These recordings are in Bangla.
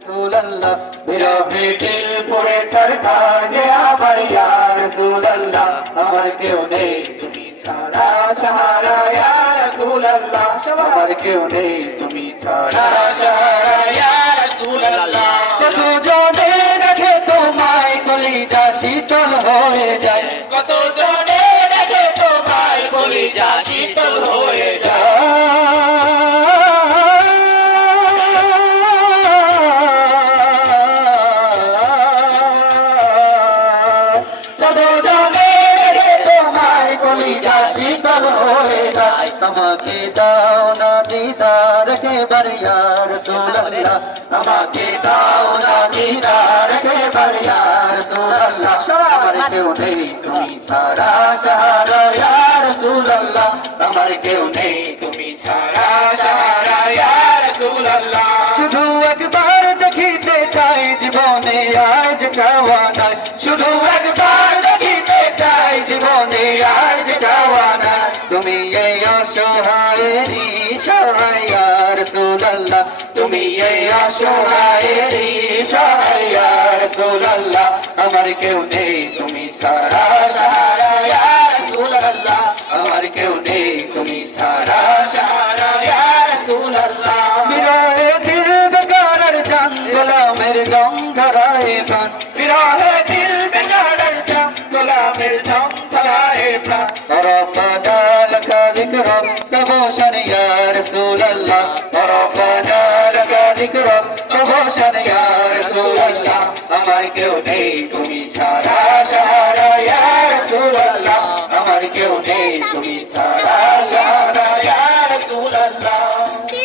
রাসূলুল্লাহ বিরহে দিল পড়ে ছারখার যে আমার ইয়া রাসূলুল্লাহ আমার কেউ নেই তুমি ছাড়া সাহারা ইয়া রাসূলুল্লাহ আমার কেউ নেই তুমি ছাড়া সাহারা ইয়া রাসূলুল্লাহ কত জনে দেখে তোমায় কলিজা শীতল হয়ে যায় কত জনে দেখে তোমায় কলিজা শীতল হয়ে যায় শীতল হয়ে যায় আমাকে দাও না দিদার কেবার ইয়া রাসূলুল্লাহ আমাকে দাও না দিদার কেবার ইয়া রাসূলুল্লাহ আমার কেউ নেই তুমি ছাড়া সাহারা ইয়া রাসূলুল্লাহ আমার কেউ নেই তুমি ছাড়া সাহারা ইয়া রাসূলুল্লাহ শুধু একবার দেখিতে চাই জীবনে আজ চাওয়া নাই শুধু একবার দেখিতে চাই জীবনে আজ চাওয়া নাই তুমি এই অসহায়েরই সহায় ইয়া রাসূলুল্লাহ তুমি এই অসহায়েরই সহায় ইয়া রাসূলুল্লাহ আমার কেউ নেই তুমি ছাড়া সাহারা ইয়া রাসূলুল্লাহ আমার কেউ নেই তুমি ছাড়া সাহারা ইয়া রাসূলুল্লাহ বিরহে দিল বেকারার জান গোলামের জং ধরায় প্রাণ বিরহে দিল বেকারার জান গোলামের জং ধরায় প্রাণ رفعنا لك ذكرك كبوشا يا رسول الله رفعنا لك ذكرك كبوشا يا رسول الله আমার কেউ নেই তুমি ছাড়া সাহারা ইয়া রাসূলুল্লাহ আমার কেউ নেই তুমি ছাড়া সাহারা ইয়া রাসূলুল্লাহ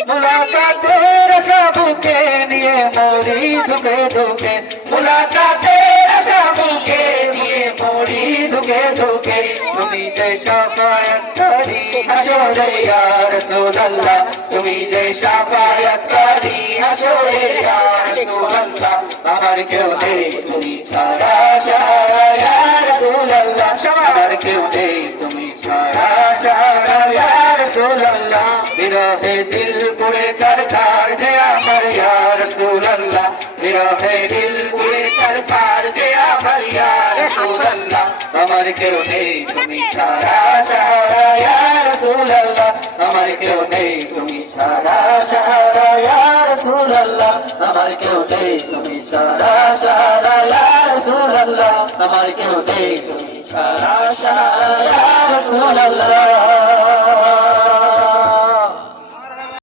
মুলাকাতের আশা বুকে নিয়ে মরি ধুকে ধুকে মুলাকাতের আশা বুকে নিয়ে মরি ধুকে ধুকে তুমি যে শাফায়াতকারী হাসরে ইয়া রাসূলুল্লাহ তুমি যে শাফায়াতকারী হাসরে ইয়া রাসূলুল্লাহ আমার কেউ নেই তুমি ছাড়া সাহারা ইয়া রাসূলুল্লাহ আমার কেউ নেই তুমি ছাড়া সাহারা ইয়া রাসূলুল্লাহ বিরহে দিল পুড়ে ছারখার যে আমার ইয়া রাসূলুল্লাহ বিরহে দিল পুড়ে ছারখার যে আমার ইয়া রাসূলুল্লাহ আমার কেউ নেই তুমি ছাড়া সাহারা ইয়া রাসূলুল্লাহ আমার কেউ নেই তুমি ছাড়া সাহারা ইয়া রাসূলুল্লাহ আমার কেউ নেই তুমি ছাড়া সাহারা ইয়া রাসূলুল্লাহ আমার কেউ নেই তুমি ছাড়া সাহারা ইয়া রাসূলুল্লাহ